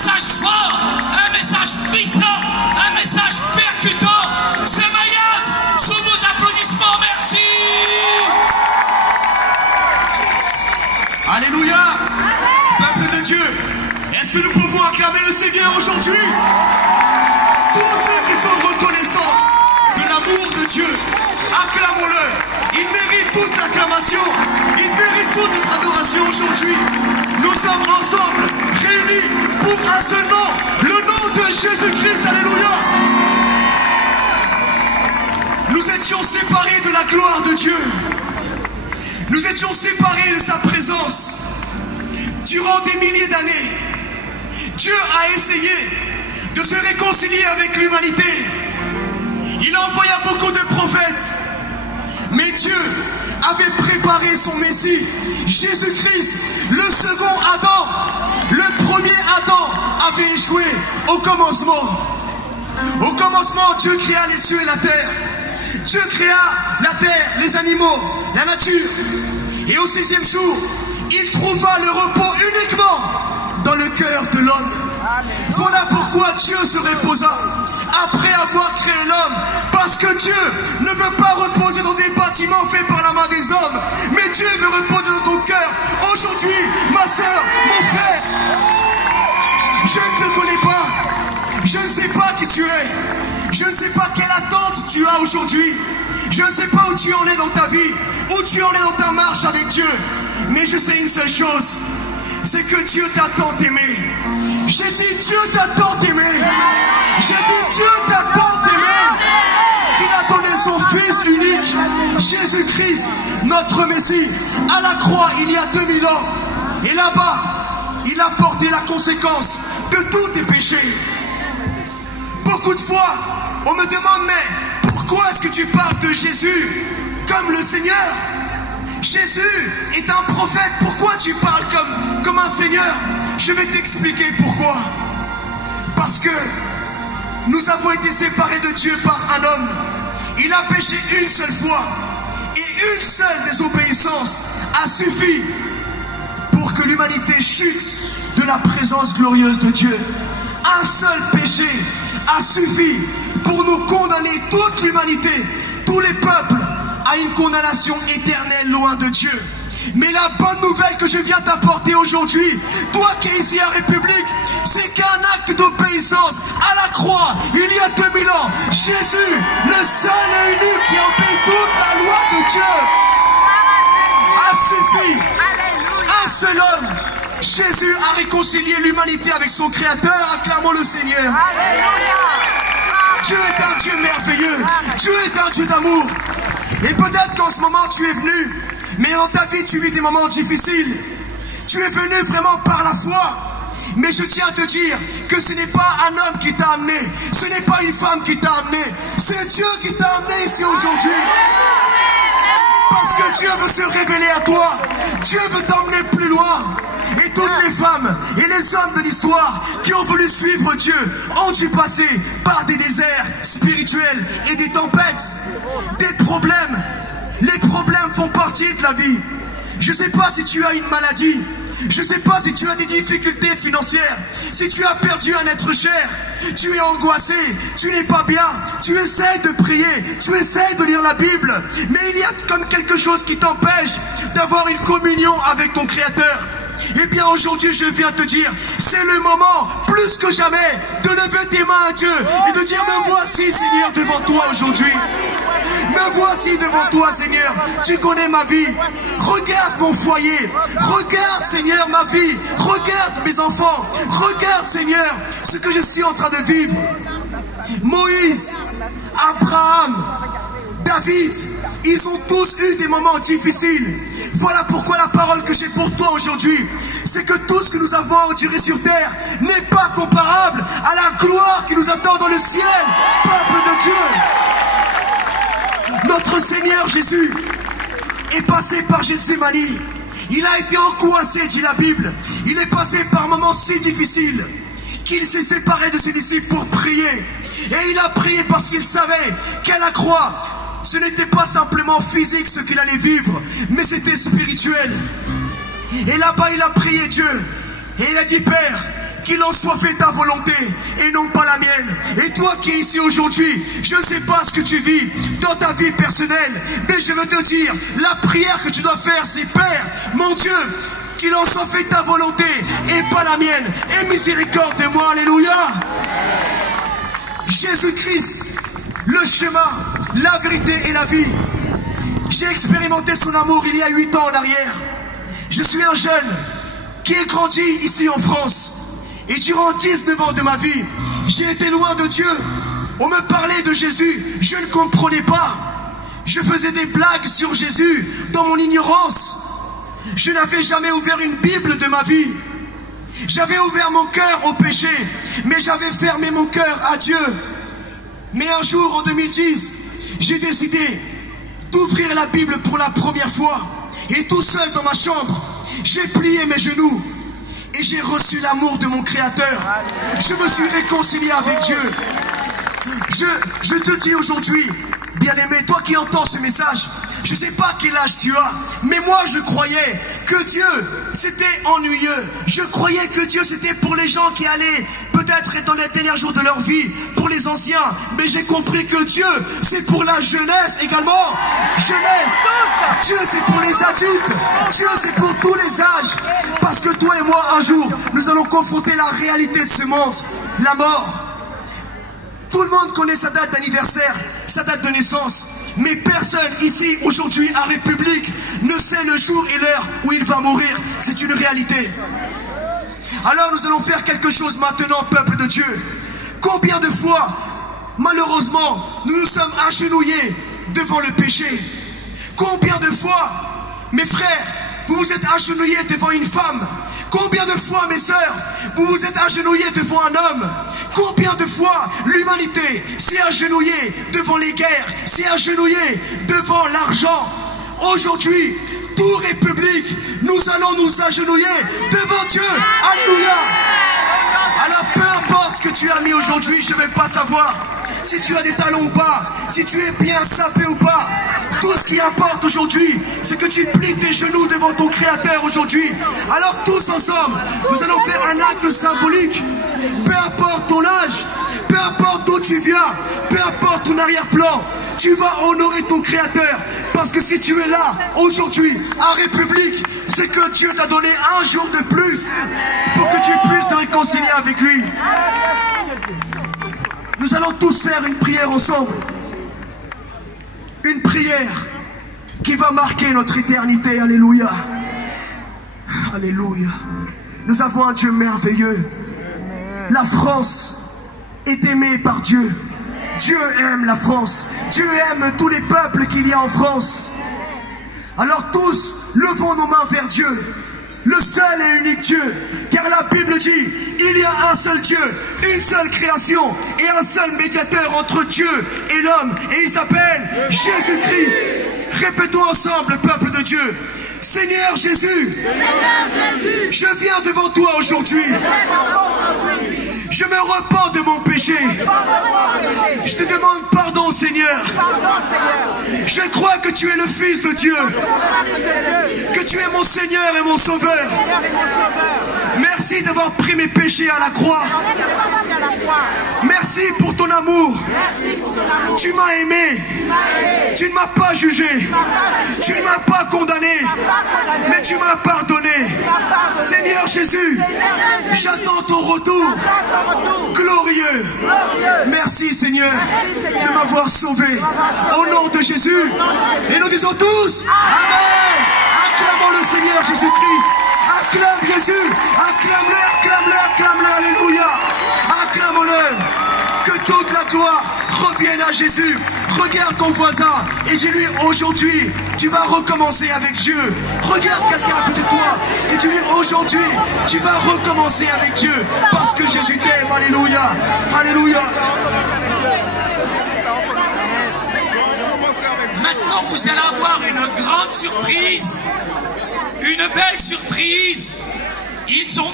message fort, un message puissant, un message percutant. C'est Mayas, sous vos applaudissements, merci. Alléluia. Peuple de Dieu, est-ce que nous pouvons acclamer le Seigneur aujourd'hui? Tous ceux qui sont reconnaissants de l'amour de Dieu, acclamons-le. Il mérite toute l'acclamation, il mérite toute notre adoration aujourd'hui. Nous sommes ensemble, réunis pour un seul nom, le nom de Jésus-Christ. Alléluia. Nous étions séparés de la gloire de Dieu. Nous étions séparés de sa présence durant des milliers d'années. Dieu a essayé de se réconcilier avec l'humanité. Il envoya beaucoup de prophètes. Mais Dieu avait préparé son Messie, Jésus-Christ, le second Adam. Le premier Adam avait échoué au commencement. Au commencement, Dieu créa les cieux et la terre. Dieu créa la terre, les animaux, la nature. Et au 6e jour, il trouva le repos uniquement dans le cœur de l'homme. Voilà pourquoi Dieu se reposa après avoir créé l'homme. Parce que Dieu ne veut pas reposer dans des bâtiments faits par la main des hommes, mais Dieu veut reposer dans ton cœur. Aujourd'hui, ma soeur, mon frère, je ne te connais pas. Je ne sais pas qui tu es. Je ne sais pas quelle attente tu as aujourd'hui. Je ne sais pas où tu en es dans ta vie, où tu en es dans ta marche avec Dieu. Mais je sais une seule chose, c'est que Dieu t'a tant aimé. J'ai dit Dieu t'a tant aimé. J'ai dit Dieu t'a tant aimé. Il a donné son Fils unique, Jésus-Christ, notre Messie, à la croix il y a 2000 ans. Et là-bas, il a porté la conséquence de tous tes péchés. Beaucoup de fois, on me demande, mais pourquoi est-ce que tu parles de Jésus comme le Seigneur? Jésus est un prophète, pourquoi tu parles comme un Seigneur? Je vais t'expliquer pourquoi. Parce que nous avons été séparés de Dieu par un homme. Il a péché une seule fois. Et une seule désobéissance a suffi pour que l'humanité chute de la présence glorieuse de Dieu. Un seul péché a suffi pour nous condamner toute l'humanité, tous les peuples, à une condamnation éternelle loin de Dieu. Mais la bonne nouvelle que je viens t'apporter aujourd'hui, toi qui es ici à République, c'est qu'un acte d'obéissance à la croix, il y a 2000 ans, Jésus, le seul et unique qui obéit toute la loi de Dieu, a suffi. Un seul homme, Jésus a réconcilié l'humanité avec son Créateur. Acclamons le Seigneur. Dieu est un Dieu merveilleux. Dieu est un Dieu d'amour. Et peut-être qu'en ce moment tu es venu, mais dans ta vie tu vis des moments difficiles. Tu es venu vraiment par la foi. Mais je tiens à te dire que ce n'est pas un homme qui t'a amené, ce n'est pas une femme qui t'a amené, c'est Dieu qui t'a amené ici aujourd'hui. Parce que Dieu veut se révéler à toi, Dieu veut t'emmener plus loin. Et toutes les femmes et les hommes de l'histoire qui ont voulu suivre Dieu ont dû passer par des déserts spirituels et des tempêtes, des problèmes. Les problèmes font partie de la vie. Je ne sais pas si tu as une maladie, je ne sais pas si tu as des difficultés financières, si tu as perdu un être cher, tu es angoissé, tu n'es pas bien, tu essaies de prier, tu essaies de lire la Bible, mais il y a comme quelque chose qui t'empêche d'avoir une communion avec ton Créateur. Eh bien aujourd'hui je viens te dire, c'est le moment plus que jamais de lever tes mains à Dieu et de dire, me voici Seigneur devant toi aujourd'hui. Me voici devant toi Seigneur, tu connais ma vie, regarde mon foyer, regarde Seigneur ma vie, regarde mes enfants, regarde Seigneur ce que je suis en train de vivre. Moïse, Abraham, David, ils ont tous eu des moments difficiles. Voilà pourquoi la parole que j'ai pour toi aujourd'hui, c'est que tout ce que nous avons enduré sur terre n'est pas comparable à la gloire qui nous attend dans le ciel, peuple de Dieu. Notre Seigneur Jésus est passé par Gethsémani. Il a été angoissé, dit la Bible. Il est passé par un moment si difficile qu'il s'est séparé de ses disciples pour prier. Et il a prié parce qu'il savait qu'à la croix, ce n'était pas simplement physique ce qu'il allait vivre, mais c'était spirituel. Et là-bas, il a prié Dieu. Et il a dit, Père, qu'il en soit fait ta volonté et non pas la mienne. Et toi qui es ici aujourd'hui, je ne sais pas ce que tu vis dans ta vie personnelle, mais je veux te dire, la prière que tu dois faire, c'est Père, mon Dieu, qu'il en soit fait ta volonté et pas la mienne. Et miséricorde de moi, alléluia. Jésus-Christ, le chemin, la vérité et la vie. J'ai expérimenté son amour il y a 8 ans en arrière. Je suis un jeune qui est grandi ici en France. Et durant 19 ans de ma vie, j'ai été loin de Dieu. On me parlait de Jésus, je ne comprenais pas. Je faisais des blagues sur Jésus dans mon ignorance. Je n'avais jamais ouvert une Bible de ma vie. J'avais ouvert mon cœur au péché, mais j'avais fermé mon cœur à Dieu. Mais un jour, en 2010, j'ai décidé d'ouvrir la Bible pour la première fois. Et tout seul dans ma chambre, j'ai plié mes genoux et j'ai reçu l'amour de mon Créateur. Je me suis réconcilié avec Dieu. Je te dis aujourd'hui, bien-aimé, toi qui entends ce message, je ne sais pas quel âge tu as, mais moi je croyais que Dieu c'était ennuyeux. Je croyais que Dieu c'était pour les gens qui allaient peut-être être dans les derniers jours de leur vie, pour les anciens. Mais j'ai compris que Dieu c'est pour la jeunesse également. Jeunesse, Dieu c'est pour les adultes, Dieu c'est pour tous les âges. Parce que toi et moi un jour, nous allons confronter la réalité de ce monde, la mort. Tout le monde connaît sa date d'anniversaire, sa date de naissance. Mais personne ici, aujourd'hui, à République, ne sait le jour et l'heure où il va mourir. C'est une réalité. Alors nous allons faire quelque chose maintenant, peuple de Dieu. Combien de fois, malheureusement, nous nous sommes agenouillés devant le péché? Combien de fois, mes frères, vous vous êtes agenouillés devant une femme? Combien de fois, mes sœurs, vous vous êtes agenouillés devant un homme? Combien de fois l'humanité s'est agenouillée devant les guerres, s'est agenouillée devant l'argent? Aujourd'hui, tout République, nous allons nous agenouiller devant Dieu. Alléluia. Alors peu importe ce que tu as mis aujourd'hui, je ne vais pas savoir si tu as des talons ou pas, si tu es bien sapé ou pas. Tout ce qui importe aujourd'hui, c'est que tu plies tes genoux devant ton Créateur aujourd'hui. Alors tous ensemble, nous allons faire un acte symbolique. Peu importe ton âge, peu importe d'où tu viens, peu importe ton arrière-plan, tu vas honorer ton Créateur. Parce que si tu es là, aujourd'hui, à République, c'est que Dieu t'a donné un jour de plus pour que tu puisses te réconcilier avec lui. Nous allons tous faire une prière ensemble. Une prière qui va marquer notre éternité. Alléluia. Alléluia. Nous avons un Dieu merveilleux. La France est aimée par Dieu. Dieu aime la France. Dieu aime tous les peuples qu'il y a en France. Alors tous, levons nos mains vers Dieu, le seul et unique Dieu. Car la Bible dit, il y a un seul Dieu, une seule création et un seul médiateur entre Dieu et l'homme. Et il s'appelle Jésus-Christ. Répétons ensemble, peuple de Dieu. Seigneur Jésus, je viens devant toi aujourd'hui. Je me repens de mon péché. Je te demande pardon, Seigneur. Je crois que tu es le Fils de Dieu. Que tu es mon Seigneur et mon Sauveur. Merci d'avoir pris mes péchés à la croix. Merci pour ton amour. Tu m'as aimé. Tu ne m'as pas jugé. Tu ne m'as pas condamné. Mais tu m'as pardonné. Seigneur Jésus, j'attends ton retour glorieux. Merci Seigneur de m'avoir sauvé. Au nom de Jésus. Et nous disons tous Amen. Acclamons le Seigneur Jésus-Christ. Acclame Jésus. Acclame-le, acclame-le, acclame-le. Alléluia. Acclame-le. Que toute la gloire revienne à Jésus. Regarde ton voisin et dis-lui aujourd'hui, tu vas recommencer avec Dieu. Regarde quelqu'un à côté de toi et dis-lui aujourd'hui, tu vas recommencer avec Dieu parce que Jésus t'aime. Alléluia. Alléluia. Maintenant, vous allez avoir une grande surprise, une belle surprise. Ils ont